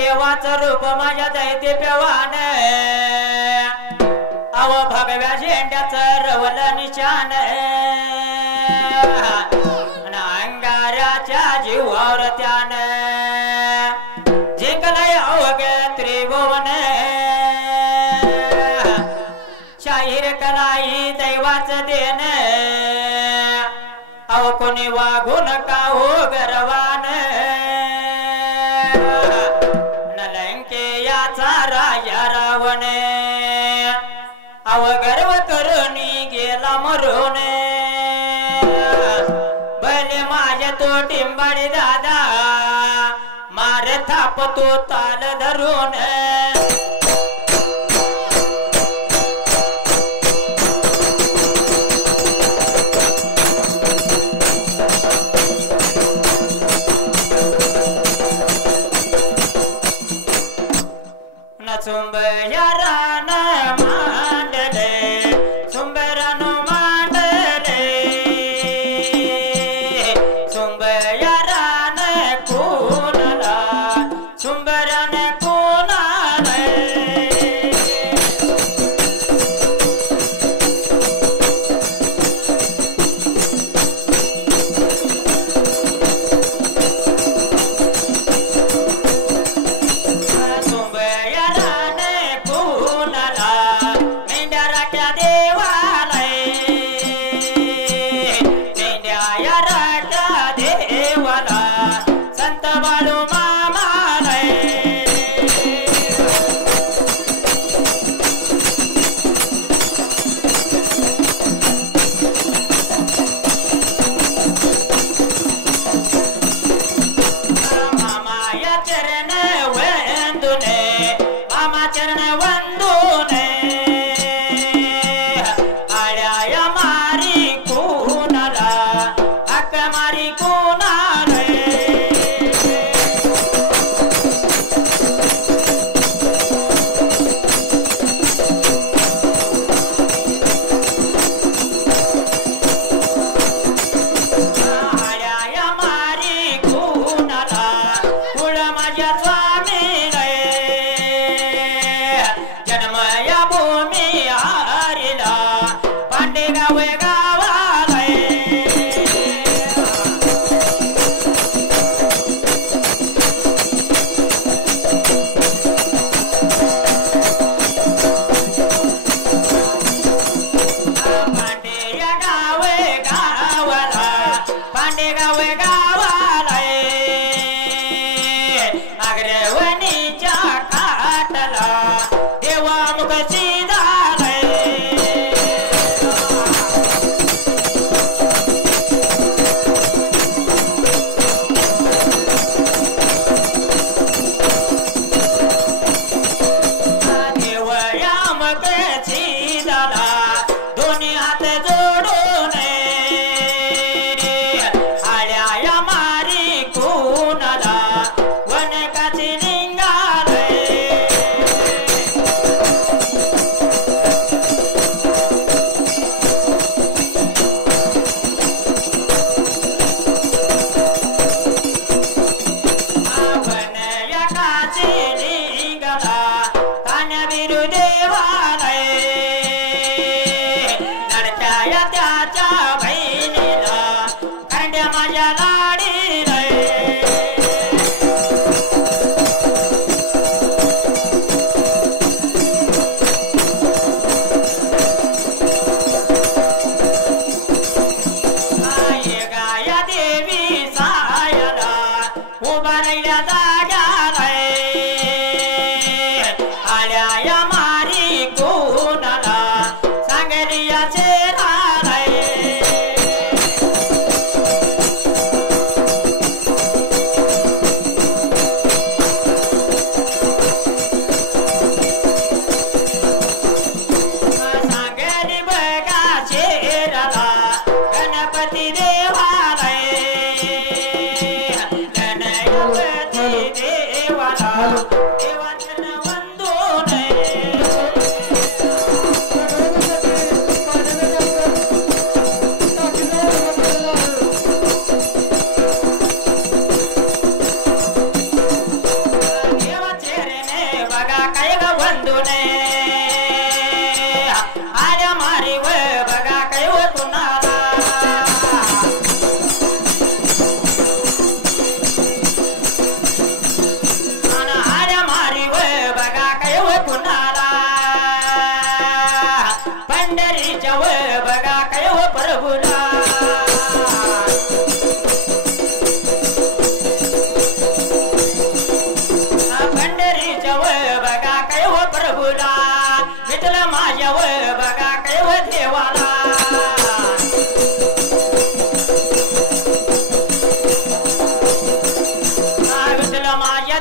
देवाचं रूप माझ्या दैते पेवान अव भगव्या झेंड्याचं रवलं निशान अंगाराच्या जीवावर त्यान जिंकलंय अवघ त्रिभुवन शाहीर कलाई दैवाचं देन अव कोणी वागून का हो गर्वान नलंकेयाचा राजा रावण अव गर्व करून गेला मरून भले माझ्या तो टिंबाडी दादा मार थाप तो ताल धरून सुंबरान मांडले सुंबरान मांडले सुंबरान कोणाला सुंबरान कोणाला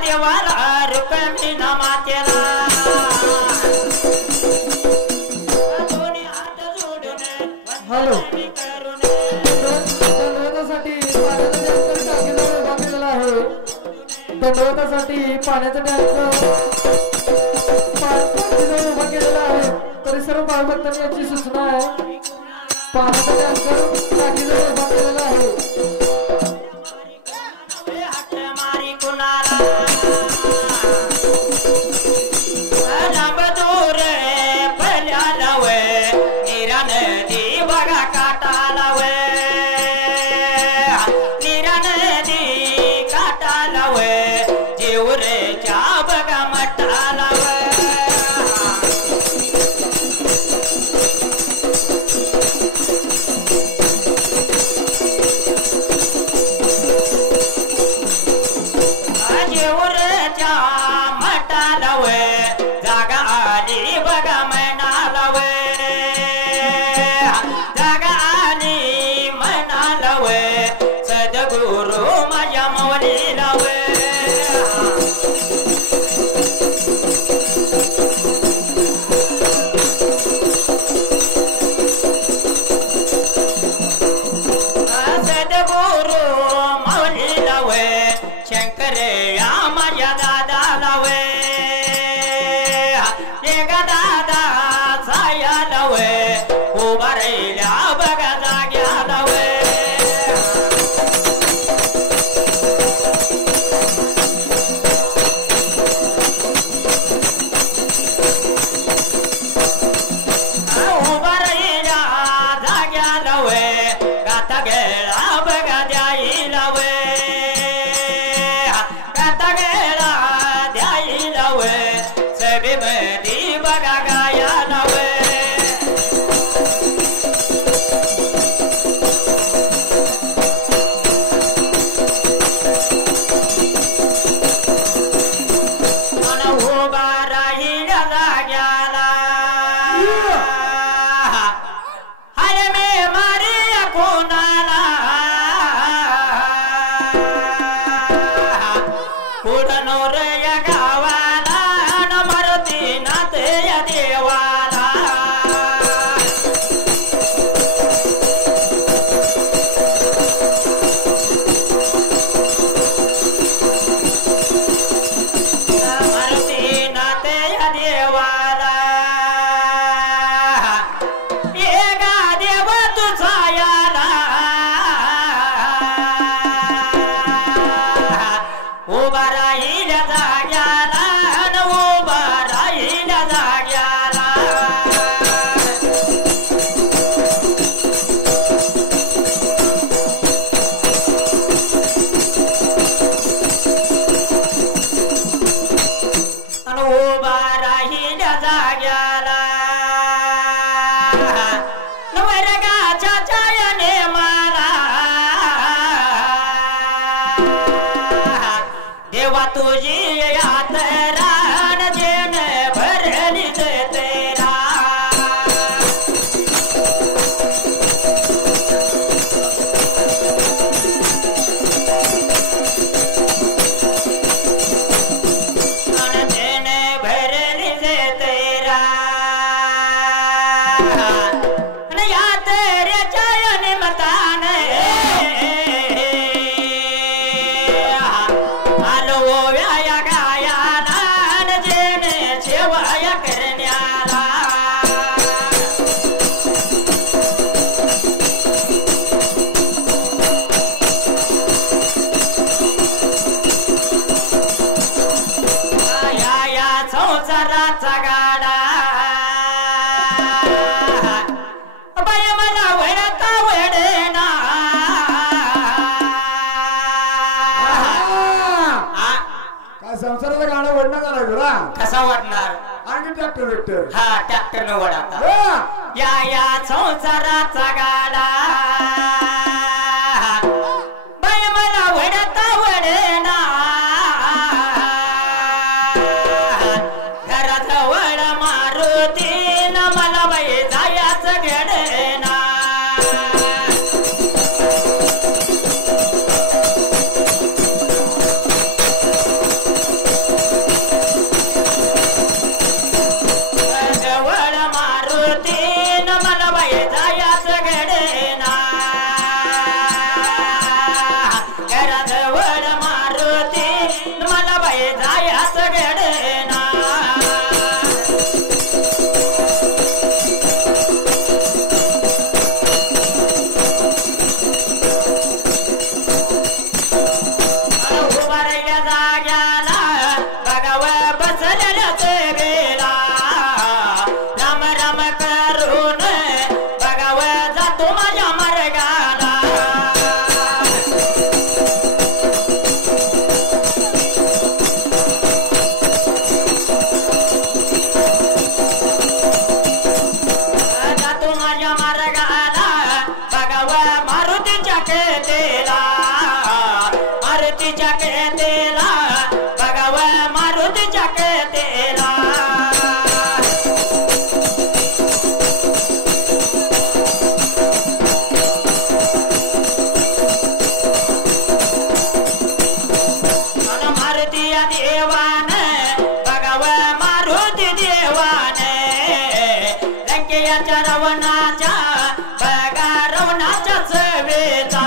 देवाला रुक्मिणी मातेला दोन्ही हात जोडून वंदनी करून दंडवतासाठी पाण्याचा टँकर उभा केलेला आहे तरी सर्व बाळभक्तांनी याची सूचना आहे पाण्याचा टँकर टाकीजवळ उभा केलेला आहे मारी कुणाला लांब दूर पल्याला वे निरा नदी बघा काटाला वे निरा नदी काटाला वे जेवरेच्या बघा मठाला वे जेवरेच्या मठाला वे जागा आली बघा म्हणाला वे जागा आली म्हणाला वे सद्गुरु माझ्या मौलीला वे सद्गुरु मौलीला वे शंकर या माझ्या दादाला वे एक दादा सायाला वे उभा राहिल्या बघा जाग्याला वे उभा राहिल्या जाग्याला वे गाता गेला बघा द्यायला वे गाता गेला द्यायला वे सभेमध्ये बघा गायाला वे मन उभा राहिल्या जाग्याला हरे मे मारे कोणाला कुडनोर या गावाला न मरती नाते या देवाला मरती नाते या देवाला एका देव तुझा याला उभा राहिल्या जाग्याला न उभा राहिल्या जाग्याला आणि उभा राहिल्या जाग्याला नवरगाच्या छायाने मला देवा तुझी यात्रा न जेन भरली तेरा न जेन भरली तेरा न यात्रेच्या निमताने आलो ओव्या गायाला न जेने सेवाया करण्याला या संसाराचा गाडा बाय मला वळता वडेना काय संसाराचं गाणं वडणं झालं तुला कसा वाटणार आणखी ट्रॅक्टर विक्टर हा ट्रॅक्टर न वडाता या संसाराचा गाडा बाय मला वडता वडेना घराजवळ मारुती न मला बाई जायाचं घेडेना जायाच घडना उभारल्या जाग्याला बघाव बसलेल्याच गेला राम राम करून बघाव जातो माझ्या मार्गाला जातो माझ्या मार्गाला बघाव मारुतीच्या केतेला मारुतीच्या केतेला बघाव मारुतीच्या केतेला मारुती या देवान बघाव मारुती देवान लंकेच्या रावणाच्या बघा रावणाच्या चवेचा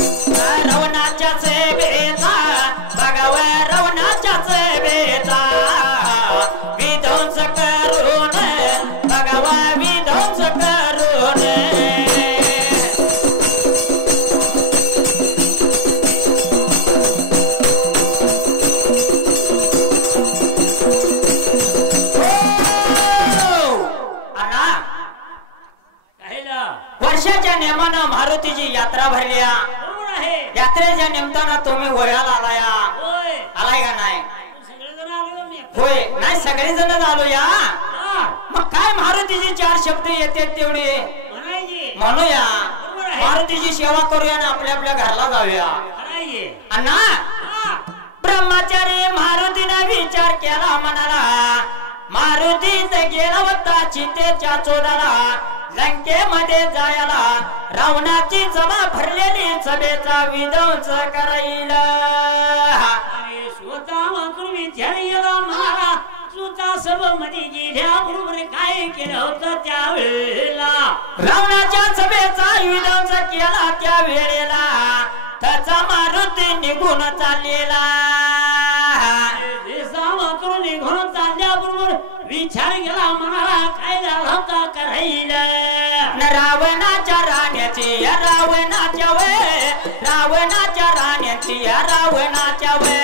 रावणाच्या चवेचा बघाव रावणाच्या चवेचा विध्वंस करून बघावा विध्वंस करून वर्षाच्या नेमानं मारुतीची यात्रा भरल्या यात्रेच्या निमित्तानं तुम्ही होळ्याला आलाय का नाही होय नाही सगळेजण आलो या मग काय मारुतीची 4 शब्द येते तेवढे म्हणूया मारुतीची सेवा करूया आणि आपल्या आपल्या घरला जाऊया अण्णा ब्रह्मचारी मारुतीने विचार केला म्हणाला मारुतीच गेला होता चितेच्या चोदाला लंकेमध्ये जायला रावणाची सभा भरलेली सभेचा विध्वंस करायला सभेमध्ये गेल्याबरोबर काय केलं होतं त्यावेळेला रावणाच्या सभेचा विध्वंस केला त्या वेळेला त्याचा मारुती निघून चाललेला निघून चालल्याबरोबर विचार केला म्हणाला काय झाला होता करायला रावणाच्या राण्याची रावणाच्या वे रावणाच्या राण्याची रावणाच्या वे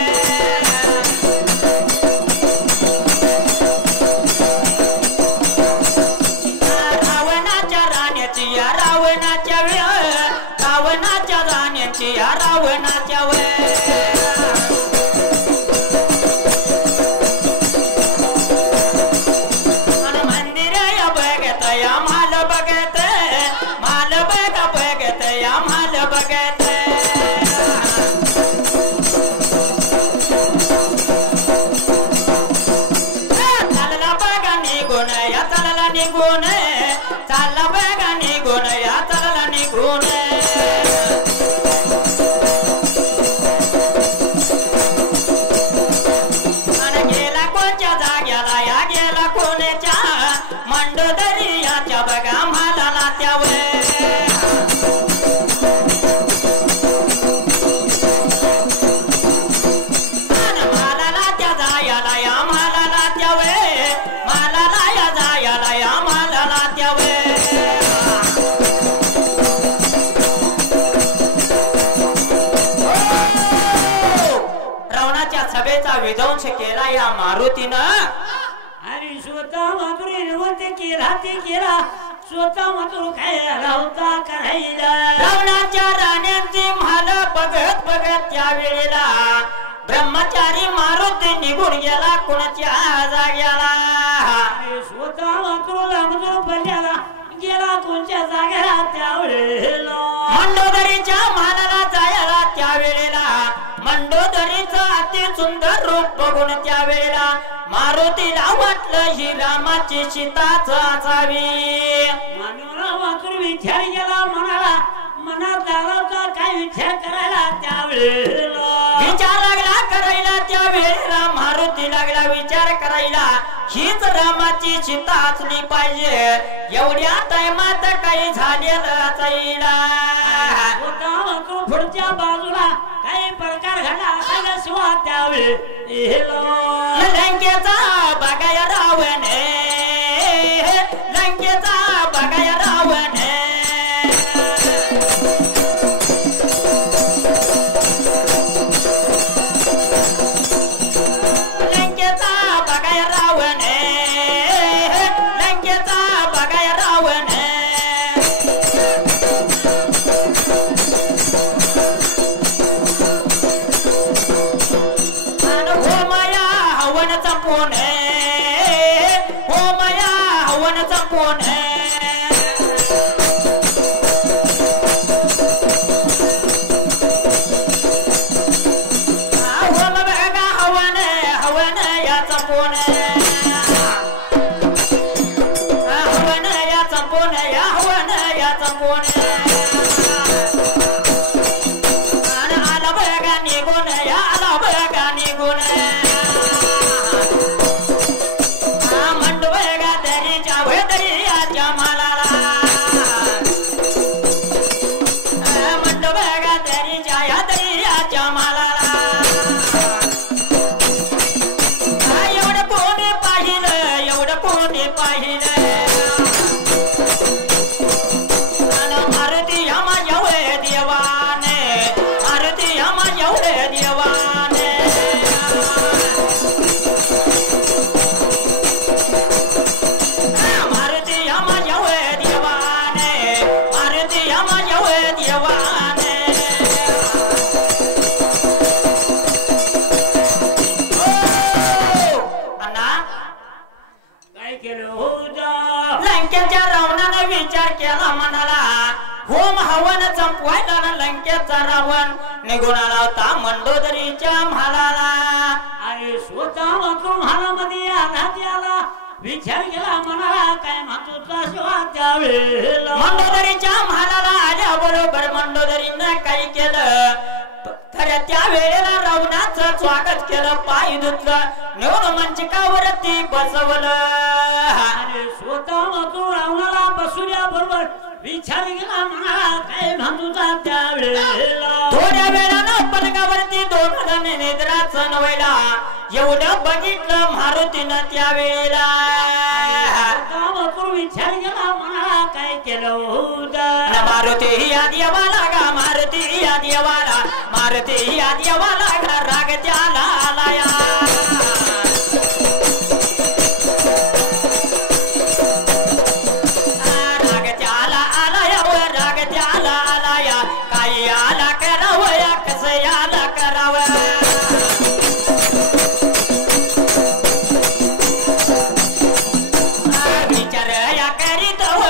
रावणाच्या वे रावणाच्या राण्याची रावणाच्या वे मंदिर या बघत या माल बघत माल बघत या माल बघत चालला बघा निघून या चालला निघून चालला बघा निघून या चालला निघून गेला कोणच्या जाग्याला या गेला कोणाच्या मंडोदरी याच्या बघा मालाला त्यावर मालाला त्या जायाला या मालाला त्यावर मालाला या जायाला या मालाला त्यावर रावणाच्या सभेचा विध्वंस केला या मारुतीनं आणि स्वतः माधुरी केला ते केला स्वतः माधुर खायला होता करायला रावणाच्या राण्यांची माल बघत बघत त्या वेळेला ब्रह्मचारी मारुती निघून गेला कोणाच्या जाग्याला स्वतः माधुरला मधुर पडल्याला गेला कोणत्या जाग्याला त्यावेळेला मंडोदरीच्या मालाला जायला त्या वेळेला मंडोदरीचं अति सुंदर रूप बघून त्या वेळेला मारुतीला वाटलं ही रामाची सीताच असावी माधुर विचार केला म्हणाला मनात लागला का काय विचार करायला त्यावेळेला विचार लागला करायला त्या वेळेला मारुती लागला विचार करायला हीच रामाची चिता असली पाहिजे एवढ्या टायमात काही झालेलं जाईला पुढच्या बाजूला काही प्रकार घडला सगळं शिवा त्यावेळी लंकेचा बघाया रावण लंकेचा बघाया रावण निघून आला होता मंडोदरीच्या म्हालाला आणि स्वतः मात्र म्हालामध्ये आला विचार केला मनाला काय महत्वाचा शिवा त्यावेळेला मंडोदरीच्या म्हालाला आल्याबरोबर मंडोदरीनं काही केलं खऱ्या त्या वेळेला रावणाचं स्वागत केलं पाय धुतलं नेऊन मंचिकावरती बसवलं आणि स्वतः मात्र रावणाला बसवल्या बरोबर विचार केला मनाला काय महत्वाचा त्यावेळेला थोड्या वेळानं पलंगावरती दोन जण निद्रासन व्हायला एवढं बघितलं मारुतीनं त्या वेळेला विचार केला मनाला काय केलं होतं मारुती या देवाला गा मारुती या देवाला मारुती या देवाला गा राग त्याला आलाया राग त्याला आलाया व राग त्याला आलाया काही आला करावं या कसं याला करावं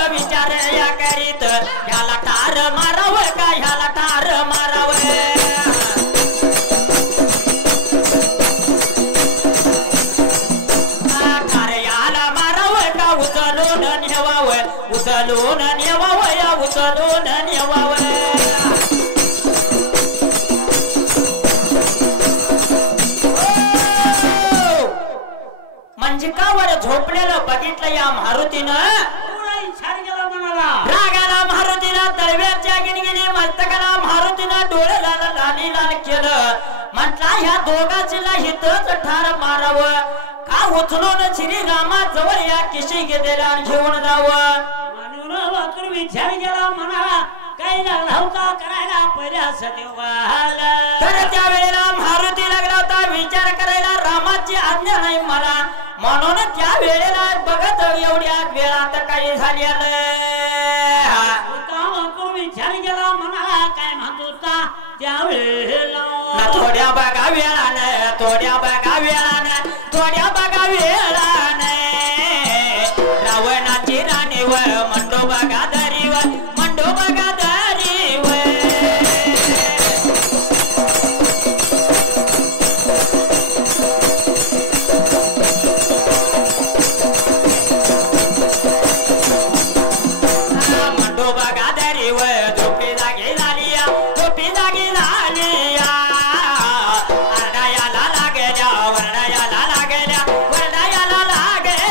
विचार या करीत ह्याला ठार मारावं का ह्याला ठार मारावं ठार याला मारावं का उचलून नेवावं उचलून नेवावं या उचलून नेवावं मंजिकावर झोपलेलं बघितलं या मारुतीनं रागाला मारुतीला तळव्याच्या गिणगिणी मस्तकाला मारुतीनं डोळे लाली लाल केलं म्हटला ह्या दोघांची हितच ठार मारावं का उचलून श्रीरामा जवळ या किशी गेलेला घेऊन जावं म्हणून विचार केला म्हणाला काही लागला होता करायला पहिल्या सदेवाला तर त्या वेळेला मारुती लागला होता विचार करायला रामाची आज्ञा नाही मला म्हणून त्या वेळेला बघत एवढ्या वेळात काही झालेलं विचार केला म्हणाला काय म्हणतो त्यावेळेला थोड्या बघा वेळानं थोड्या बघा वेळानं थोड्या बघा वेळानं रावणाची राणी व मंडो बघा दरीवर मंडो बघा दरीवर मंडो बघा दरीवर झोपी जागी झाली झोपी जागी झाली वरडायाला लागल्या वरडायाला लागल्या वरडायाला लागल्या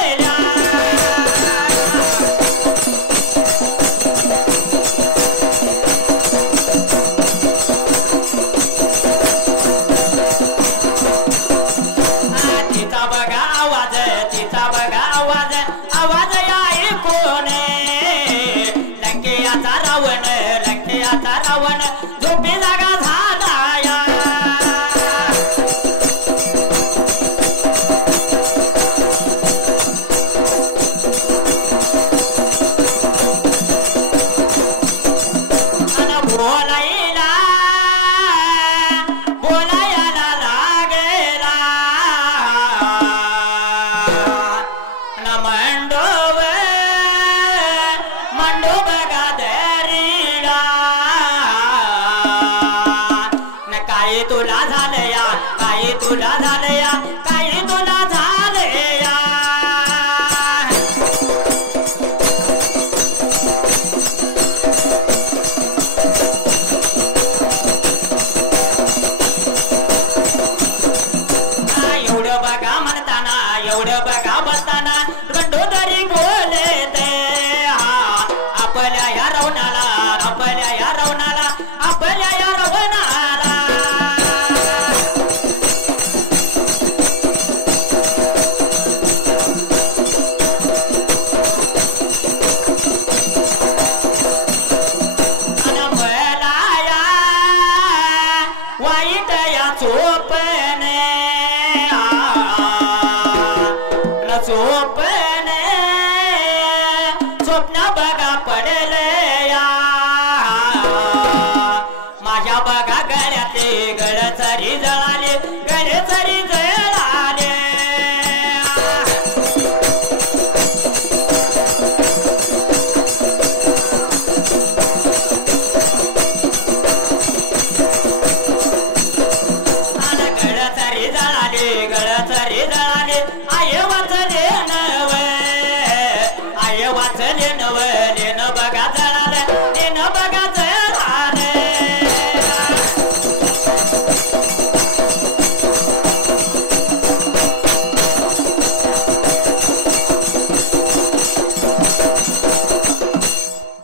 आय वाचले नवले न बघा जळाले ते न बघा जळाले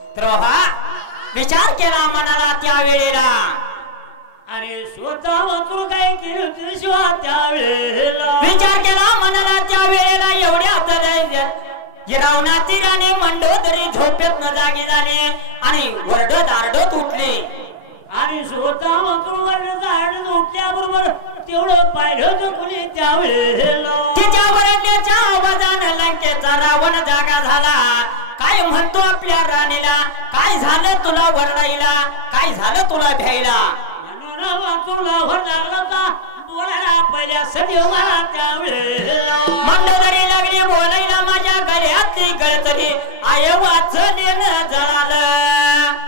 तर बाबा विचार केला मनाला त्या वेळेला अरे स्वतः मात्र काय केलं होतं शिवा त्यावेळेला विचार केला मनाला त्या वेळेला एवढ्या गिरावना तीराने मंडोदरी झोपेत न जागी झाले आणि वरडत आरडत उठले आणि स्वतः मात्र वरडत आरडत उठल्याबरोबर तेवढं पाहिलं तर कोणी त्यावेळेला तिच्या वरडण्याच्या आवाजाने लंकेचा रावण जागा झाला काय म्हणतो आपल्या राणीला काय झालं तुला वरडायला काय झालं तुला भ्यायला मंडोदरी लागली बोलायला माझ्या गळ्यातली गळतरी आय वाचले न जळालं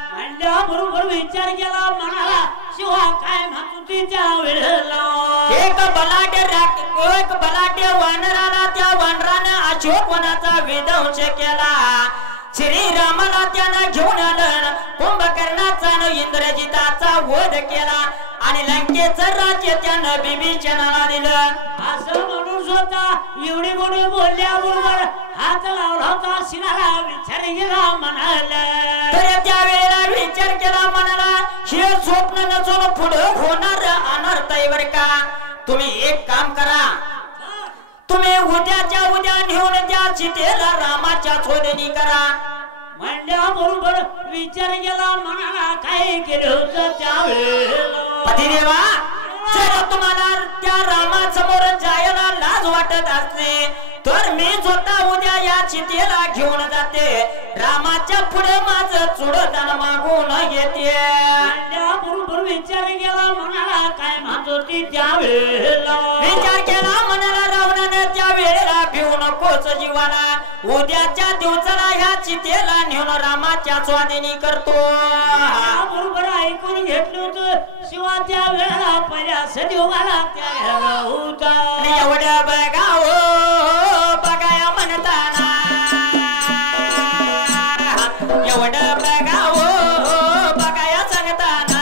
बरोबर विचार केला म्हणाला शिवा काय म्हणतो त्या वेळेला एक बलाढ्य वानराला त्या वानराने अशोक वनाचा विध्वंस केला श्रीरामाला त्यानं घेऊन आलं कुंभकर्णाचा न इंद्रजिताचा वध केला आणि लंकेचं राज्य त्यानं बिभीषणाला दिलं असं म्हणून स्वतः एवढी मोठी बोलल्याबरोबर हात लावला होता शिराला विचार केला म्हणाला तर त्यावेळेला विचार केला म्हणाला हे स्वप्न नसून पुढं होणार अनर्थ आहे बर का तुम्ही एक काम करा तुम्ही उद्याच्या उद्या नेऊन त्या सीतेला रामाच्या शोधणी करा म्हणल्याबरोबर विचार केला म्हणाला काय केलं होतं त्यावेळेला पतिदेवा जर तुम्हाला त्या रामासमोर जायला लाज वाटत असते तर मी स्वतः उद्या या सीतेला घेऊन जाते रामाच्या पुढे माझं चुडदान मागून येते बरोबर विचार केला म्हणाला काय म्हणतो ती त्यावेळेला विचार केला म्हणाला रावणाने त्या वेळेला भिवू नकोच जीवाला उद्याच्या दिवसाला ह्या सीतेला नेऊन रामाच्या स्वाधीनी करतो बरोबर ऐकून घेतलं होतं शिवा त्या वेळेला पहिल्या सदिवाला त्या होता एवढं बघाव बघाया म्हणताना एवढं बघाव बघाया सांगताना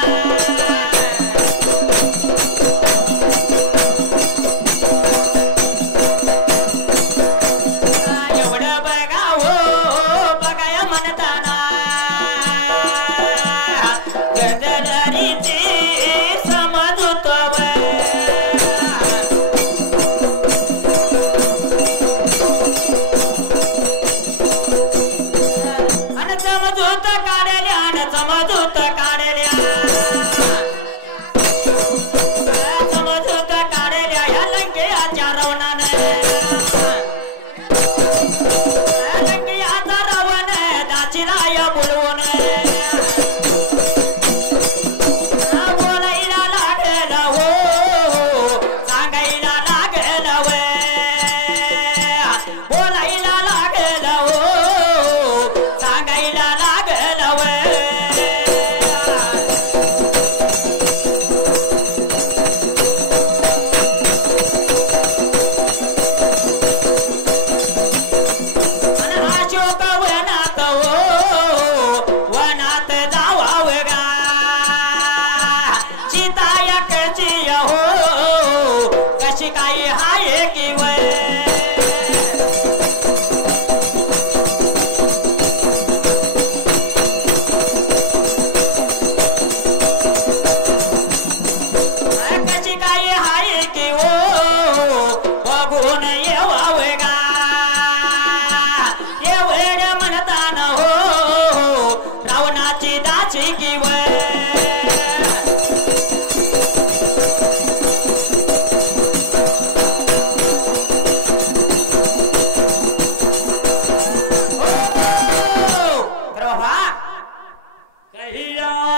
एवढं बघाव बघाया म्हणताना गजरारीची समज होतो समजूत काढल्या समजूत काढल्या समजूत काढल्या ह्या लंकेच्या रावणाने लंकेचा रावण दाचिराय बोलवून बोलायला लागेल हो सांगायला लागेल बोलायला लागेल हो सांगायला लागेल अशोक वनात वनात जावाव गा सीता एकची हो कशी काही हाय की वय कशी काही हाय की हो बघून येवाव गा एवढ म्हणताना हो रावणाची दाची की वय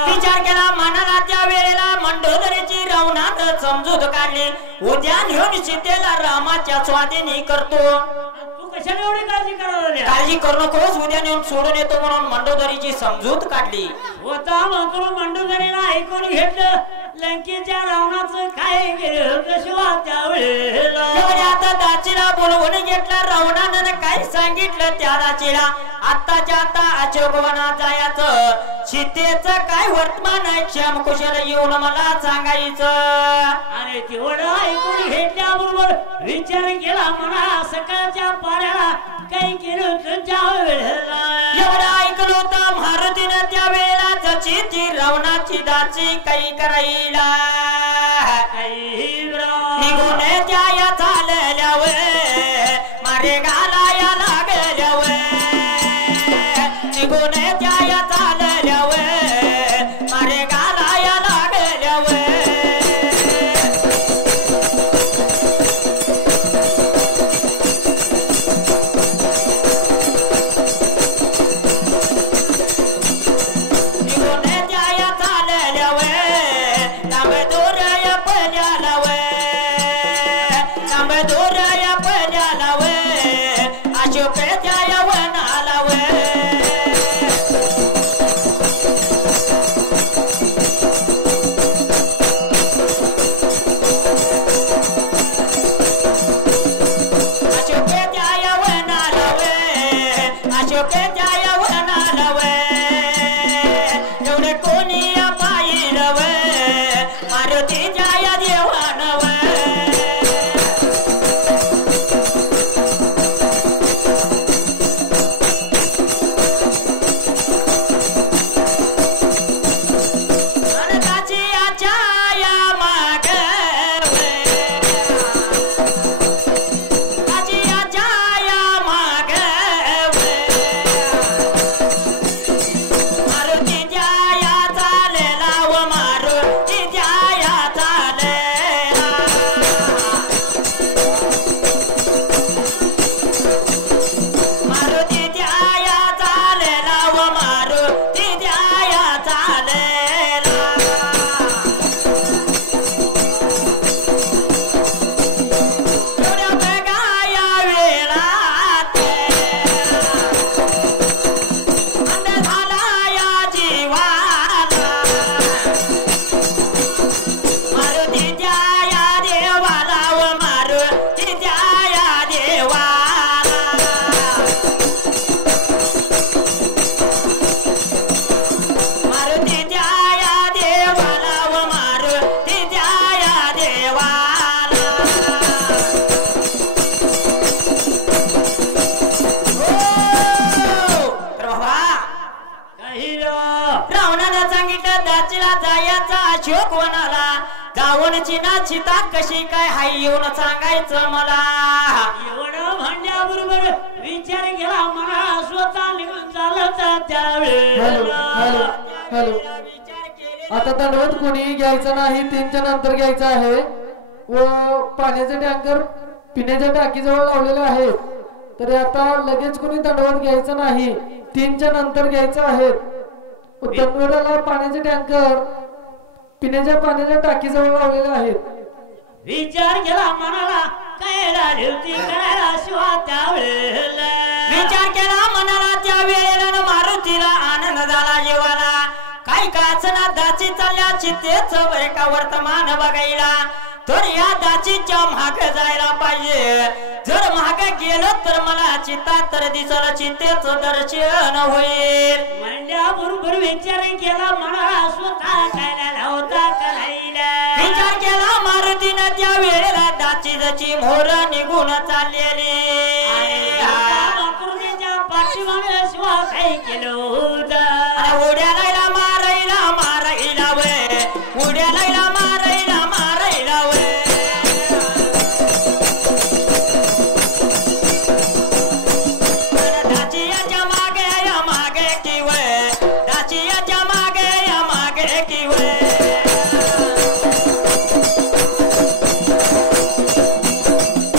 विचार केला मनाला त्या वेळेला मंडोदरीची रावणात समजूत काढली उद्या नेऊन सीतेला रामाच्या स्वाधीनी करतो तू कशाला एवढी काळजी करायला काळजी करू नकोस उद्या नेऊन सोडून येतो म्हणून मंडोदरीची समजूत काढली स्वतः मात्र मंडोदरीला ऐकून घेतलं लंकेच्या रावणाचं काय केलं कशा त्यावेळेला आता दाचीला बोलवून घेतला रावणानं काय सांगितलं त्या दाचीला आत्ताच्या आता अशोकवनात जायचं सीतेचं काय वर्तमान आहे क्षम कुशल येऊन मला सांगायचं अरे तेवढं ऐकून घेतल्याबरोबर विचार केला म्हणा सकाळच्या पाण्याला काही केलं तुझ्या वेळेला एवढं ऐकलं होतं मारुतीनं त्या वेळेला जची ती रावणाची दाची काही करायला निघून त्या या चालल्यावर मारे घालाया लागल्यावर निघून त्या या चालल्यावर मारे घालाया लागल्यावर अशोकवनाला जाऊन चिना चिता कशी काय हाय येऊन सांगायचं मला एवढं म्हणल्याबरोबर विचार केला म्हणा स्वतः निघून चालत त्यावेळेला हॅलो आता दंडवत कोणी घ्यायचं नाही 3च्या नंतर घ्यायचं आहे व पाण्याचे टँकर पिण्याच्या टाकीजवळ लावलेले आहेत तर आता लगेच कोणी दंडवत घ्यायचं नाही 3च्या नंतर घ्यायचं आहे दंडवताला पाण्याचे टँकर पिण्याच्या पाण्याच्या टाकीजवळ लावलेले आहेत विचार केला मनाला काय राहिली होती करायला शिवा त्यावेळेला विचार केला मनाला त्या वेळेला मारुतीला आनंद झाला जीवाला काही काचना दाची चालल्या चित्तेच बरे का वर्तमान बघायला तर या दाचीच्या महाग जायला पाहिजे जर महाग गेलो तर मला चित्ता तर दिसल चित्तेच दर्शन होईल म्हणल्याबरोबर विचार केला मनाला स्वतः करायला होता करायला विचार केला मारुतीनं त्या वेळेला दाची जची मोर निघून चाललेली मातृतेच्या पाठीमागे शिवा काही केलं उड्या लायला मारायला मारायला वे उड्या लायला मारायला मारायला वे दाचियाच्या मागे या मागे की वे दाचियाच्या मागे या मागे की वे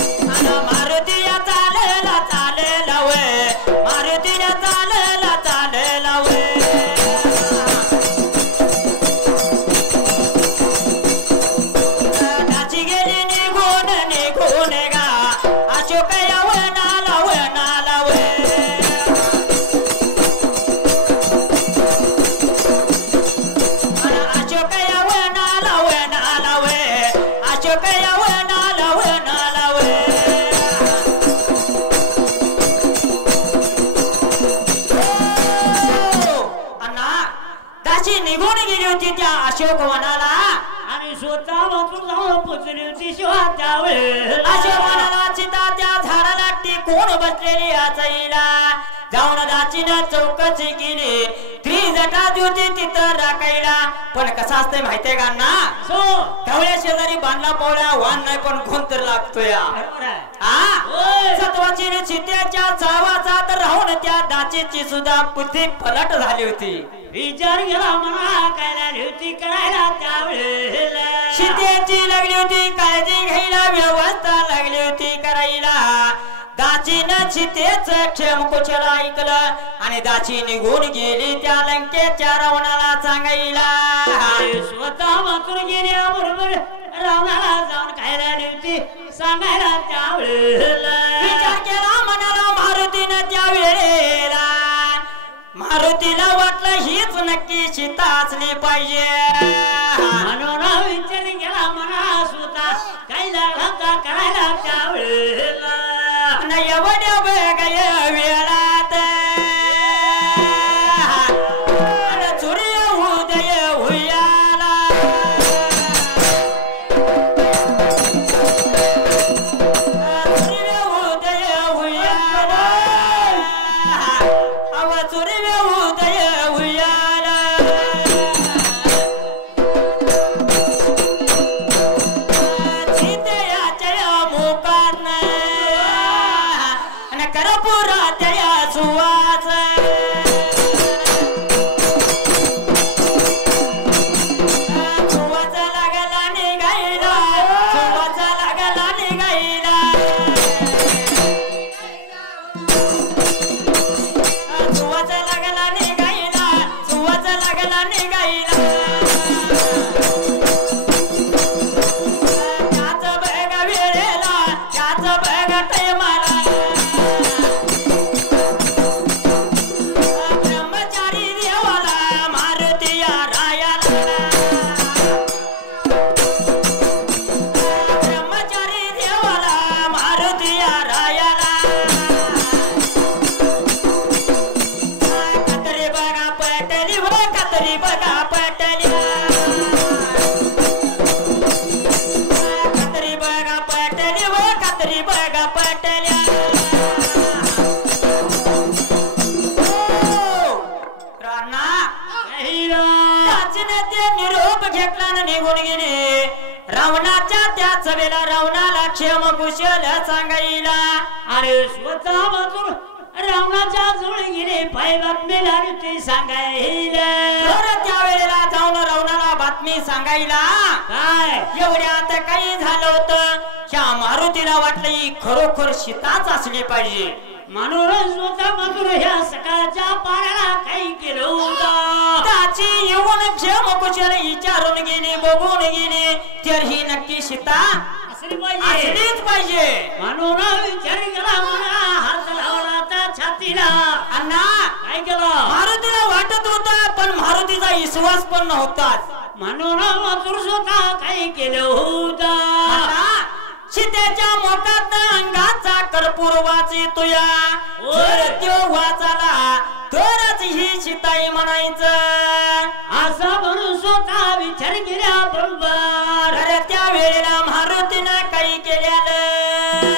मारुतीया चालेला चालेला वे मारुतीया चालेला चालेला वे अशोक वनाला आणि स्वतः वाचून जाऊन पोचली होती शिवा त्यावेळेला अशोक वनाला चिता त्या झाडाला टिकून बसलेली आचाईला जाऊन दाचीनं चौकशी केली त्रिजटा होती तिथं राखायला पण कसं असतंय माहितीये का ना सो त्यावेळेस शेजारी बांधला पावल्या वाहन नाही पण खून तर लागतोय बरोबर आहे सत्वाची चित्याच्या चावाचा तर राहून त्या दाचीची सुद्धा बुद्धी पलट झाली होती विचार गेला मना काय होती करायला त्यावेळेला शित्याची लागली होती काळजी घ्यायला व्यवस्था लागली होती करायला दाचीनं चितेच क्षेम कुशल ऐकलं आणि दाची निघून गेली त्या लंकेच्या रावणाला सांगायला स्वतः वाचून गेल्याबरोबर रावणाला जाऊन काय राहिली होती सांगायला त्यावेळेला विचार केला मनाला मारुतीनं त्या वेळेला मारुतीला वाटलं हीच नक्की सीता असली पाहिजे म्हणून विचार केला मना स्वतः काय लागला का करायला त्यावेळेला एवढ्या वेगळ्या वेळात सूर्य उदय हुयाला सूर्य उदय हुयाला अव सूर्य उदय हुयाला सीतेच्या मुखात करपुरा त्या सुवास सुवास लागला निघायला सुवास लागला निघायला सुवास लागला निघायला सुवास लागला निघायला त्याच बघ वेळेला त्याच बघ टायमाला निरोप घेतला निघून गेले रावणाच्या त्या सभेला रावणाला क्षेम कुशल सांगायला अरे स्वतः वाचून रावणाच्या जोड गेले पाय बातमी लागली ते सांगायला त्यावेळेला जाऊन रावणाला बातमी सांगायला काय एवढ्यात काही झालं होतं ह्या मारुतीला वाटलं ही खरोखर सीताच असली पाहिजे म्हणून स्वतः वाचून ह्या सकाळच्या पाण्याला काही केलं होतं त्याची येऊन क्षेम कुशल विचारून गेली बघून गेली तर ही नक्की सीता असली पाहिजे असलीच पाहिजे म्हणून विचार केला म्हणा हात लावला त्या छातीला अण्णा काय केलं मारुतीला वाटत होता पण मारुतीचा विश्वास पण नव्हताच म्हणून वाचून स्वतः काही केलं होतं सीतेच्या मोकात अंगाचा कर्पूर वाचितोया तो वाचाला तरच ही सीताई म्हणायचं असा म्हणून स्वतः विचार केल्या बरोबर अरे त्या वेळेला मारुतीनं काही केल्यानं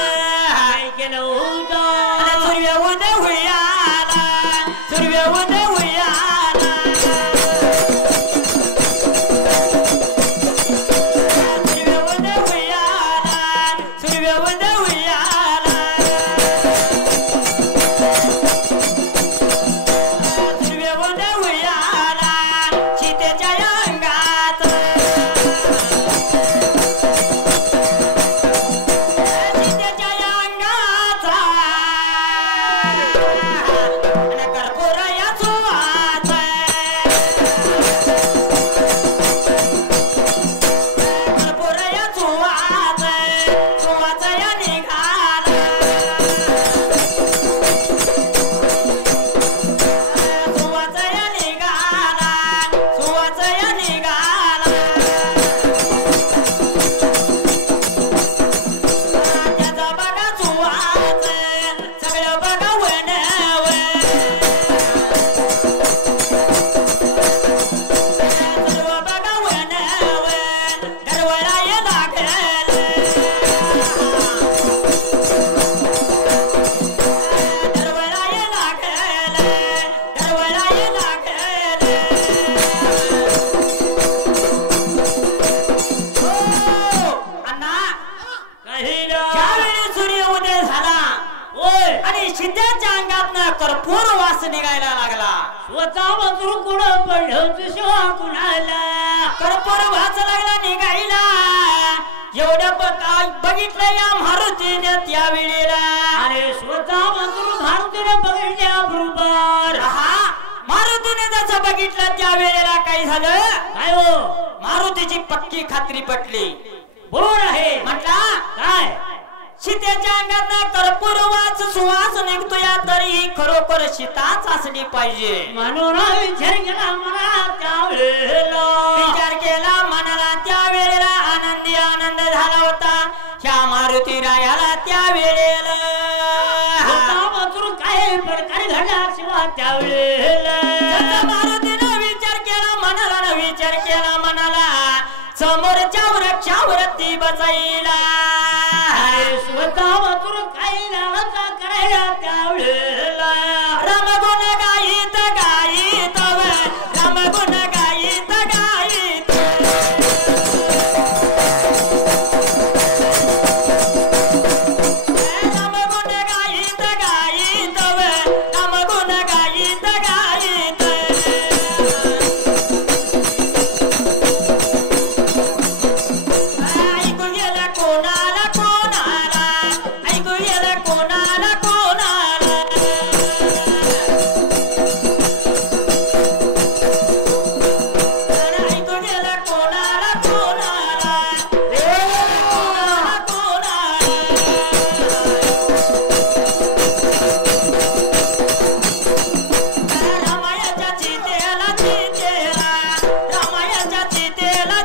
काय केलं होतं सूर्य उदय हुयाला सूर्य उदय हुयाला सूर्य उदय हुयाला सूर्य उदय हुयाला सूर्य उदय हुयाला सीतेच्या अंगात सीतेच्या अंगाचा कर्पूर या स्वतः वाचून कुण पडलं शिवा कुणाला कर्पूर वाच लागला निघायला एवढं बघितलं या मारुतीने त्या वेळेला अरे स्वतः वाचून मारुतीने बघितल्या बरोबर मारुतीने जसं बघितलं त्या वेळेला काय झालं काय हो मारुतीची पक्की खात्री पटली बरोबर आहे म्हटला काय सीतेच्या अंगात कर्पूर वाच सुवास निघतो या तरी खरोखर सीताच असली पाहिजे म्हणून विचार केला मला त्यावेळेला मनाला त्या वेळेला आनंदी आनंद झाला होता ह्या मारुती रायाला त्या वेळेला काय प्रकार घडला शिवा त्यावेळेला मारुतीनं विचार केला मनाला समोरच्या वृक्षावरती बसायला स्वतः वाचून काही लावाचा करायला त्यावेळेला रमगुण गायीत गायीत रमगुण गायीत गायीत रमगुण गायीत गायीत रमगुण गायीत गायीत ऐकू गेलं कोणाला ऐकू गेलं कोणाला ऐकू गेलं कोणाला रामायाच्या चितेला रामायाच्या चितेला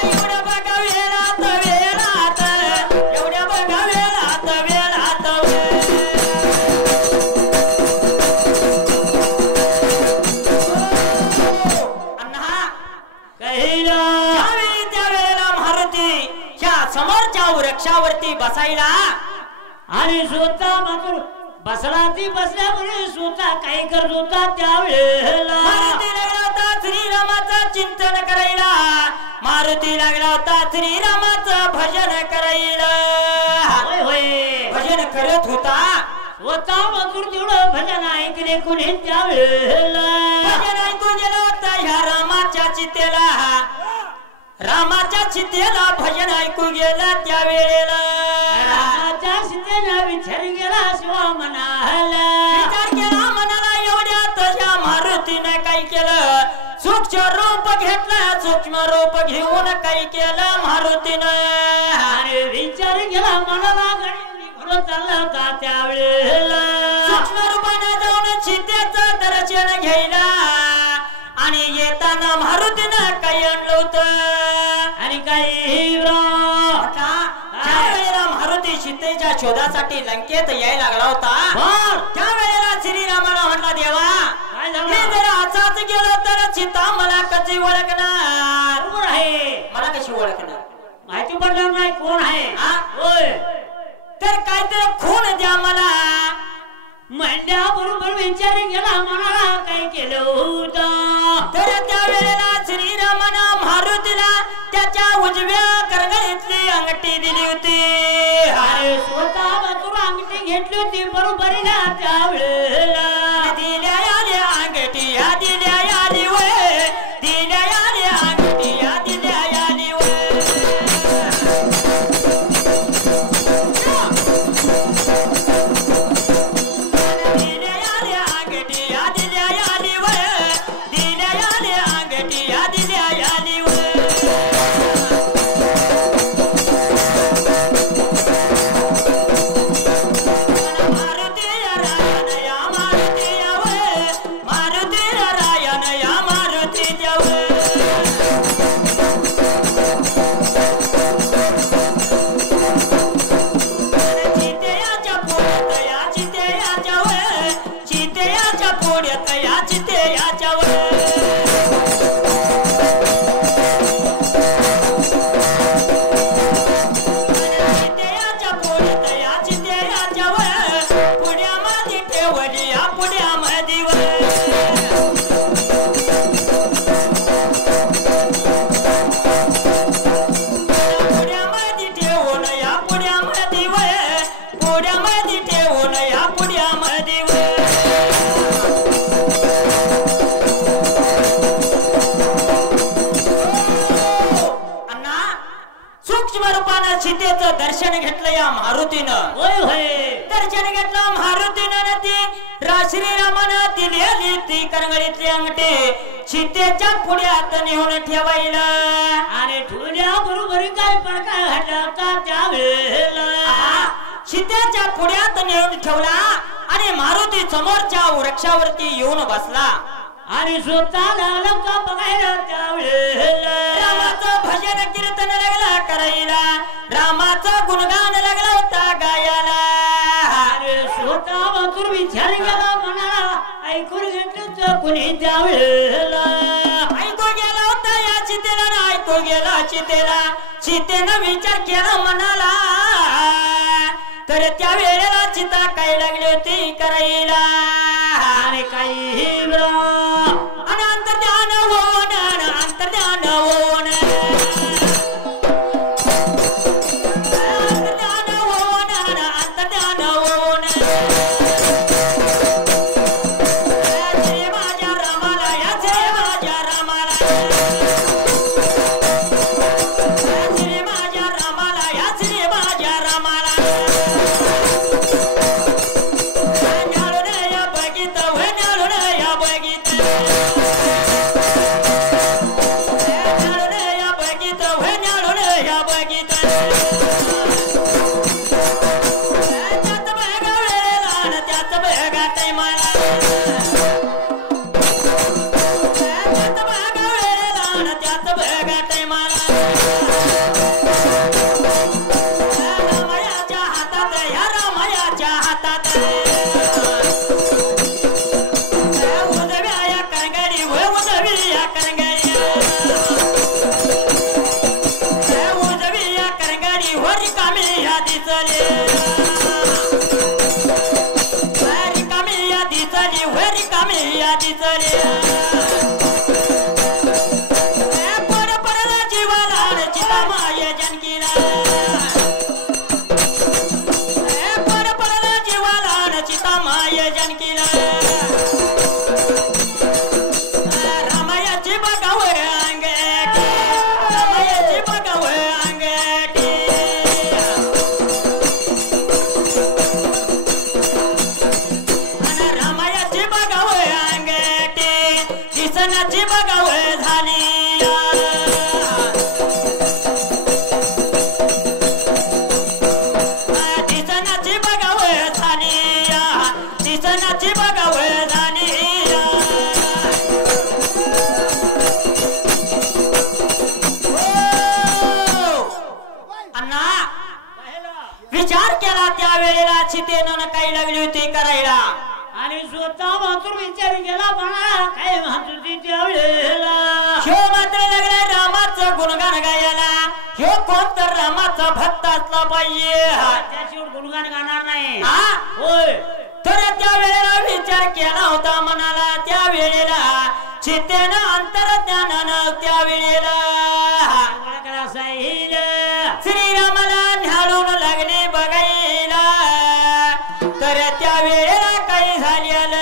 एवढ्या बघा वेळात एवढ्या बघा वेळात अण्णा कहिला त्या वेळेला मारुती ह्या समोरच्या वृक्षावरती बसायला आणि स्वतः मात्र बसला ती बसल्यामुळे स्वतः काय करत होता त्यावेळेला मारुती लागला होता श्रीरामाचं चिंतन करायला मारुती लागला होता श्रीरामाचं भजन करायला होय होय भजन करत होता स्वतः मात्र तेवढं भजन ऐकले कुणी त्यावेळेला भजन ऐकून गेलं होतं ह्या रामाच्या चितेला भजन ऐकू गेलं त्या वेळेला रामाच्या सीतेला विचार गेला शिवा म्हणाला विचार केला मनाला एवढ्यात ह्या मारुतीने काय केलं सूक्ष्म रूप घेतलं सूक्ष्म रूप घेऊन काय केलं मारुतीनं आणि विचार केला मनाला गडी निघून चालला होता त्यावेळेला सूक्ष्म रूपाने जाऊन सीतेचं दर्शन घ्यायला आणि येताना मारुतीनं काही आणलं होतं आणि काही वेळेला मारुती सीतेच्या शोधासाठी लंकेत यायला लागला होता त्या वेळेला श्रीरामाला म्हटला देवा मी जर असाच गेलो तर सीता मला कशी ओळखणार बरोबर आहे मला कशी ओळखणार माहिती पडणार नाही कोण आहे होय तर काहीतरी खून द्या मला म्हणल्या बरोबर विचार केला मनाला काय केलं होतं तर त्या वेळेला श्रीरामानं मारुतीला त्याच्या उजव्या करगडीतली अंगठी दिली होती अरे स्वतः बाजूला अंगठी घेतली होती बरोबर ना त्यावेळेला दिल्या आल्या अंगठी या दिल्या आली वय दिल्या आल्या अंगठी या दिल्या आली वय दिल्या आल्या अंगठी या दिल्या आली वय दिल्या आल्या अंगठी या दिल्या आली वय मारुती राया मारुतीनं. होय होय दर्शन घेतलं मारुतीनं ती श्रीरामानं दिलेली ती करंगळीतली अंगठी सीतेच्या पुढ्यात नेऊन ठेवायला. आणि ठेवल्या बरोबर काय पडका घातला होता त्यावेळेला सीतेच्या पुढ्यात नेऊन ठेवला आणि मारुती समोरच्या वृक्षावरती येऊन बसला आणि स्वतःला लवका बघायला त्यावेळेला रामाचं भजन कीर्तन लागला करायला, रामाचं गुणगान लागला होता गायला. आणि स्वतः मातूर विचार गेला म्हणाला ऐकून घेतलं कुणी त्यावेळेला ऐकू गेला होता या चितेला ना ऐकू गेला चितेला. चितेनं विचार केला म्हणाला तर त्या वेळेला चिता काय लागली होती करायला. आणि काही अंतर्ध्यान होऊन अंतर्ध्यान होऊन अंतर्ध्यान होऊन अंतर्ध्यान होऊन श्री माझ्या रामाला या श्री माझ्या रामाला श्री माझ्या रामाला या श्री माझ्या रामाला विचार केला त्या वेळेला चितेनं काही लागली होती करायला. आणि स्वतः मातूर विचार केला म्हणा काय मातुरी त्यावेळेला ह्यो मात्र लागला रामाचं गुणगान गायला. ह्यो कोण तर रामाचा भक्त असला पाहिजे त्याशिवाय गुणगान गाणार नाही. होय तर त्या वेळेला विचार केला होता मनाला. त्या वेळेला चितेनं अंतर्ज्ञानानं त्या वेळेला श्रीरामाला न्याळून लागले बघायला. तर त्या वेळेला काही झालेलं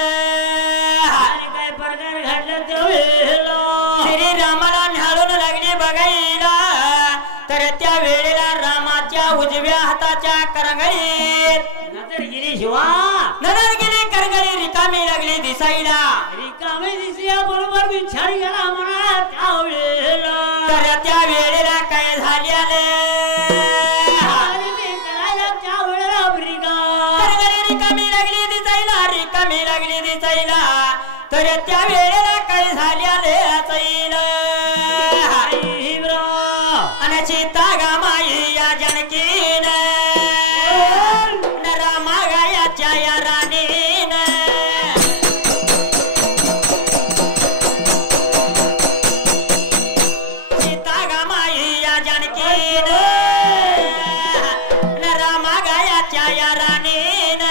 काय प्रकार घडला त्यावेळेला श्रीरामाला न्याळून लागले बघायला. तर त्या वेळेला रामाच्या उजव्या हाताच्या करंगळीत नजर गेली शिवा नजर गेली करंगळी रिकामी लागली दिसायला. रिकामी दिसल्या बरोबर विचार केला म्हणा त्यावेळेला. तर त्या वेळेला काय झालेलं रिकामी लागली दिसायला रिकामी लागली दिसायला. तर त्या वेळेला काय झालेलं आणि सीता गामाई या जानकीन रामा गायाच्या या राणीन सीता गामाई या जानकीन रामा गायाच्या या राणीन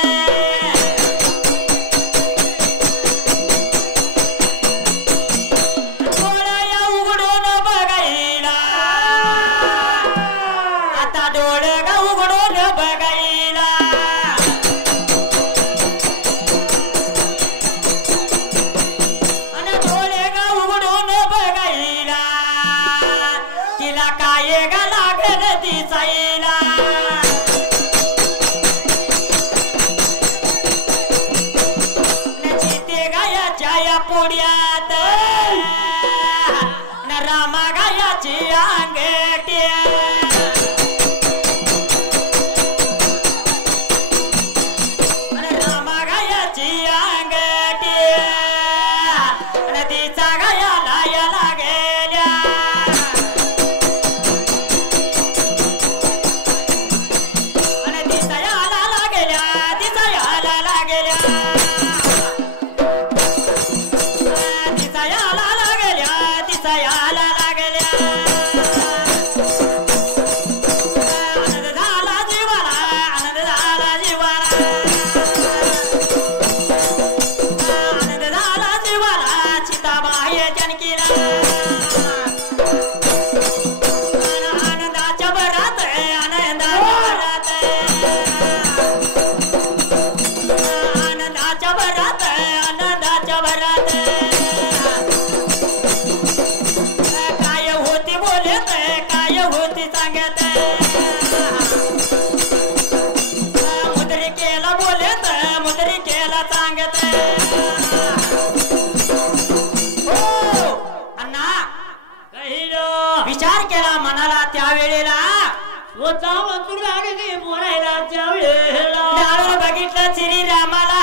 स्वतः वाचून लागली बोलायला त्या वेळेला डाळ बघितलं श्रीरामाला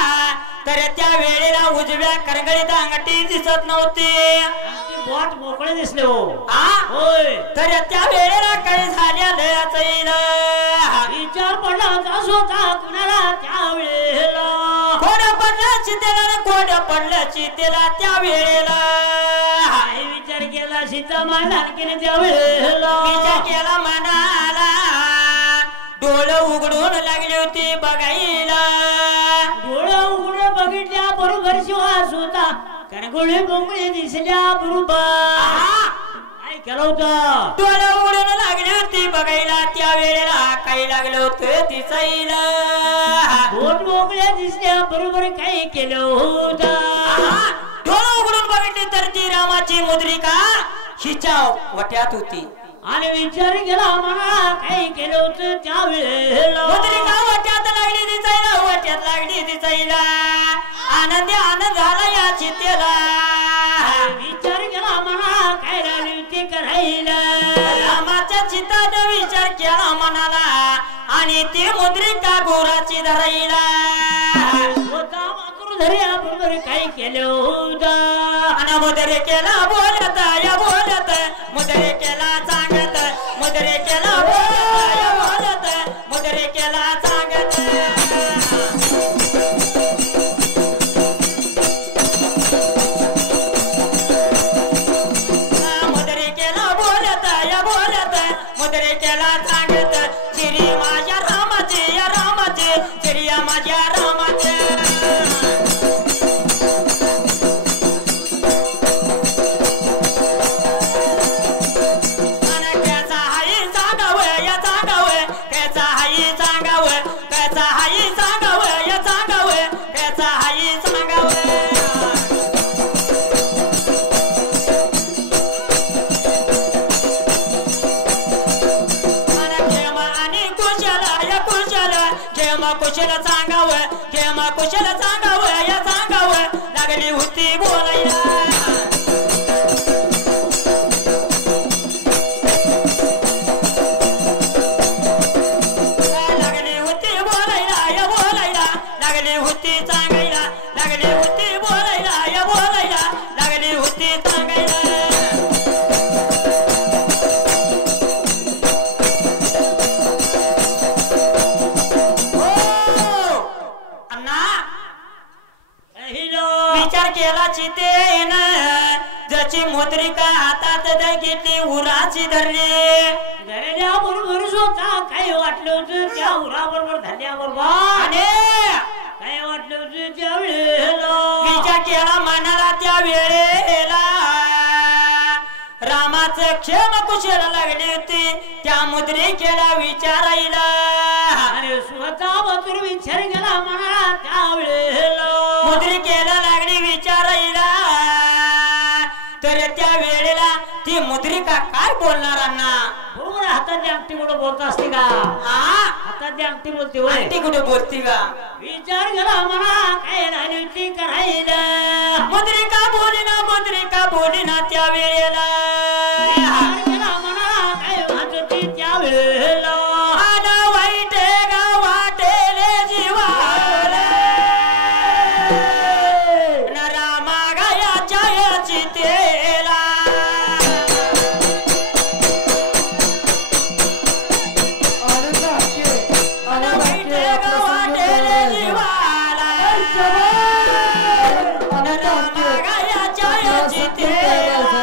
तर त्या वेळेला उजव्या करंगळीत अंगठी दिसत नव्हती बोट मोकळे दिसले हो होय तर त्या वेळेला काही झालेलं विचार पडला होता स्वतः कुणाला त्या वेळेला कोण पडलं चितेला कोण पडलं चितेला त्या वेळेला विचार केला सीता मालकीने त्या वेळेला विचार केला मनाला डोळं उघडून लागली होती बघायला डोळं उघडून बघितल्या बरोबर शिवास होता करगोळी बोंगळी दिसल्या बरोबर काय केलं होतं डोळं उघडून लागली होती बघायला त्या वेळेला काही लागलं होतं दिसायला बोट मोकळ्या दिसल्या बरोबर काही केलं होतं डोळं उघडून बघितली तर ती रामाची मुद्रिका हिच्या वट्यात होती आणि विचार केला मला काही केलं होतं त्या वेळेला मुद्रिका वट्यात लागली दिसायला वट्यात लागली दिसायला आनंदी आनंद झाला या चितेला विचार केला मला काय राहिली होती करायला रामाच्या चितात विचार केला मनाला आणि ती मुद्रिका गोराची धरायला होता मातृ धर्या बरोबर काही केलं होतं आणि मुद्रे केला बोलत या बोलत मुद्रे केला सांगत मुद्रे केला बोलत या बोलत मुद्रे केला सांगत मुद्रे केला बोलत या बोलत मुद्रे केला सांगत श्री माझ्या रामाचे या रामाचे श्री माझ्या रामाचे कुशल सांगावं केव्हा कुशल सांगावं या सांगावं लागली होती बोलायला लागली होती बोलायला या बोलायला लागली होती सांगायला लागली होती बोलायला या बोलायला लागली होती सांगायला विचार केला चितेन ज्याची मुद्रिका हातात घेतली उराची धरली धरल्या बरोबर स्वतः काही वाटलं होतं त्या उरा बरोबर धरल्या बरोबर आणि काय वाटलं होतं त्या वेळेला विचार केला मनाला त्या वेळेला रामाचं क्षेम कुशल लागली होती त्या मुद्रिकेला विचारायला आणि स्वतः बरोबर विचार केला मनाला त्या वेळेला मुद्रिकेला लागली विचारायला तर त्या वेळेला ती मुद्रिका काय बोलणार अण्णा बरोबर हातातली अंगठी कुठं बोलत असते का हातातली अंगठी बोलते होय अंगठी कुठे बोलती का विचार केला मला काय राहिली होती करायला मुद्रिका बोलीना त्या वेळेला विचार केला मला काय वाटते त्या वेळेला वाईट गा वाटेले जीवाला रामा गायाच्या चितेला वाईट गा वाटेले जीवाला रामा गायाच्या चितेला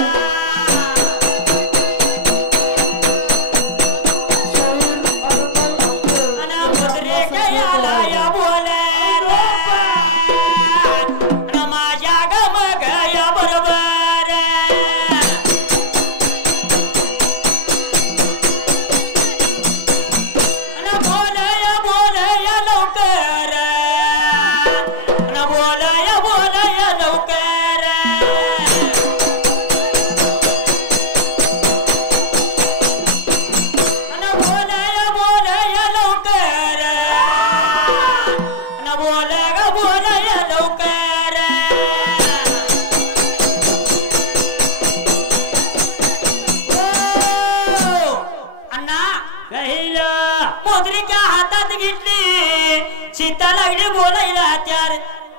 सीता लागली बोलायला त्यार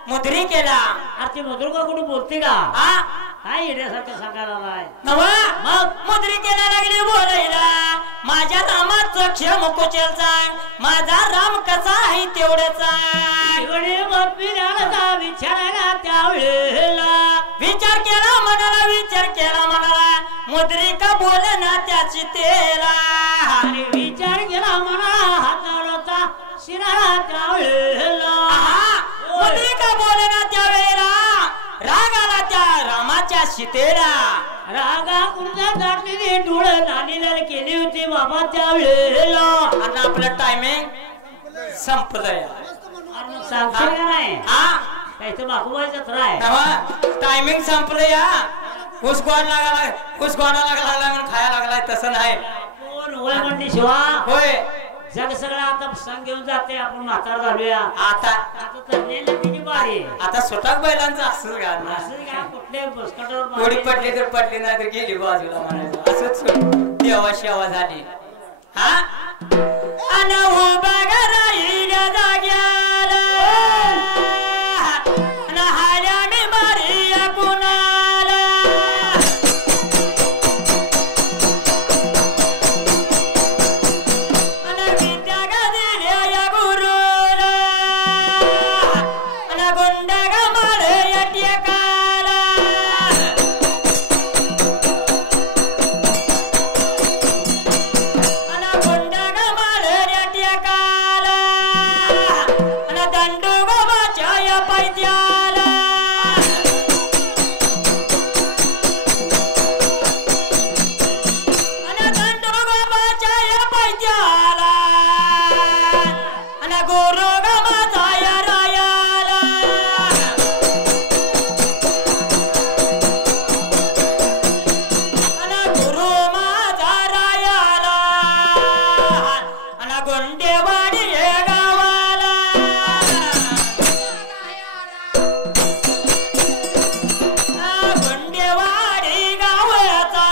मुद्री केला. अरे ती मधुर का कुठे बोलते का हा काय येण्यासारखं सांगायला नाही नवा मग मुद्री केला लागली बोलायला माझ्या रामाचं क्षम कुचलचा माझा राम कसा आहे तेवढ्याचा. एवढे बातमीदाराचा विचारायला त्यावेळेला विचार केला मनाला मुद्रिका बोलना त्याची तेला. आणि विचार केला म्हणा हातावरचा शिराळा त्यावेळेला मुद्रिका बोलना त्यावेळेला राग आला त्या रामाच्या सीतेला. रागा कुर्जा दाटलेली डोळे नानीला केली होती बाबा त्यावेळेला. आणि आपलं टायमिंग संपलंय. सांगते का नाही हा काहीच बाकूबाईच राय टायमिंग संपलं या. घुसगोडा लागला म्हणून खायला लागलाय तसं नाही. कोण होय म्हणली शिवा होय जग सगळं आता संग घेऊन जाते आपण म्हातार झालोया. आता तरलेली तिची बारी आता सुटाक बैलांचं असंच गाणं. असं काय कुठले बसकटावर थोडी पडली तर पडली नाही तर गेली बाजूला म्हणायचं असंच देवा शेवा झाली. हा अन उभा राहिल्या जाग्याला अन हाल्याने मारिया कुणाला. अन विद्या ग दिल्या या गुरुला अन गुंड ग मारया टेकाला. अन गुंड ग मारया टेकाला अन दंडू ग वाचाया पैद्याला. अन दंडू ग वाचाया पैद्याला अन गुरु ग माझाया रायाला. अन गुरु माझा रायाला अन गुंडेवाडी हे गावाला. गुंडेवाडी गावाचा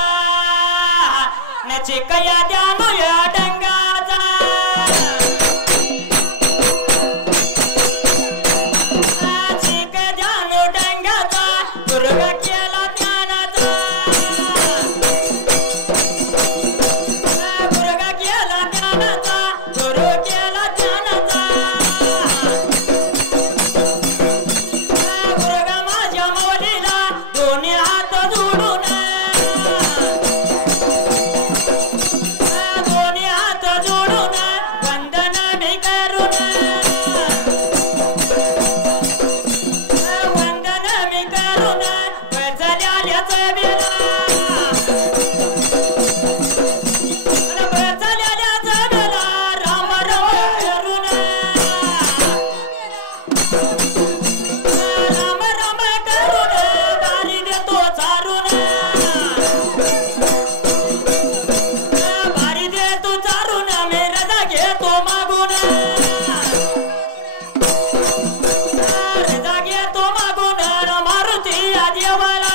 न चिकया द्यानो या डंगाचा. चिक द्यानो डंगाचा दुर्गा केला ज्ञानाचा. दुर्गा केला ज्ञानाचा गुरु केला ज्ञानाचा. दुर्गा माझ्या माऊलीला दोन्ही हात जोडून दोन्ही हात जोडून वंदन मी करून वंदन मी करून बजल्याचं बेला. बजल्याचं बेला राम राम करून राम राम करून दारी देतो चारून बारी देतो चारून मी रजा घेतो मागून रजा घेतो मागून मारुती या देवाला.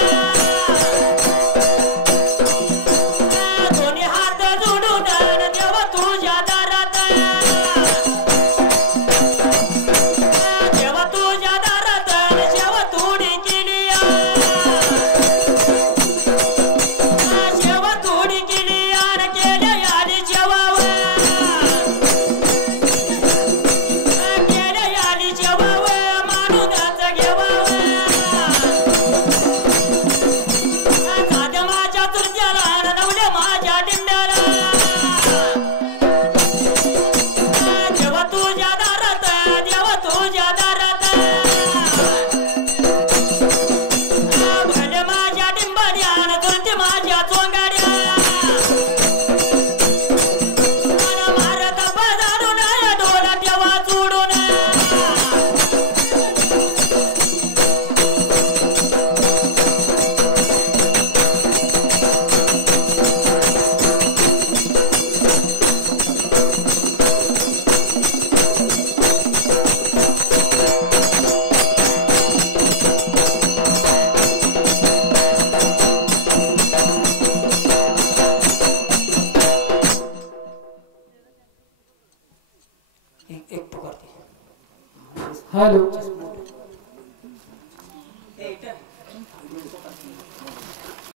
दोन्ही हात जोडून देव तुझ्या दारात देव तुझ्या दारात शेव तुडी केली शेव तुडी केली आणि केल्या याली जेवाव केल्या याली जेवाव माणूनच घेवाव. साध्या माझ्या तुरत्याला नवल्या माझ्या डिंब्याला देव तुझ्या दारात देव तुझ्या दारात भले माझ्या डिंबाड्या आणि तुरती माझ्या चोंगाड्या आणि मारत बजाडून डोला देवा चोडून. एक पकडते हॅलो